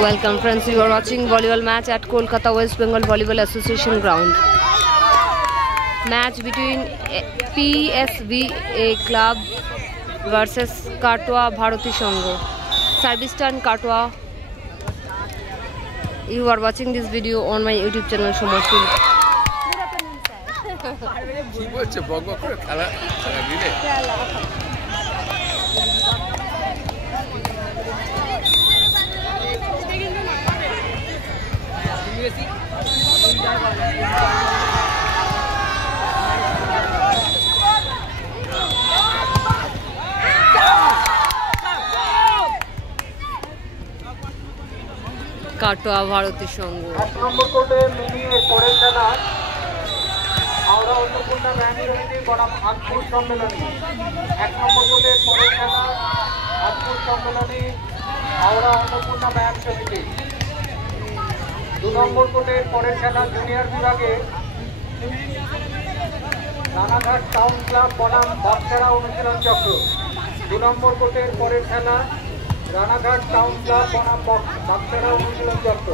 Welcome friends, you are watching volleyball match at Kolkata West Bengal Volleyball Association ground. Match between PSVA Club versus Katwa Bharati Sangho. Service turn Katwa. You are watching this video on my YouTube channel Shomoshil. Katwa Bharati সংঘ 1 নম্বর কোর্টে মিনিয়ে পড়ে খেলা Howrah Annapurna bank সমিতি বনাম আজপুর সম্মেলনী 1 নম্বর কোর্টে পড়ে খেলা আজপুর Sammilani Howrah Annapurna bank সমিতি 2 নম্বর কোর্টে পড়ে খেলা জুনিয়র বিভাগে রানাঘাট টাউন ক্লাব বনাম বাচ্চারা অনুশীলন চক্র 2 নম্বর কোর্টের পরে খেলা রানাঘাট টাউন ক্লাব বনাম বাচ্চারা অনুশীলন চক্র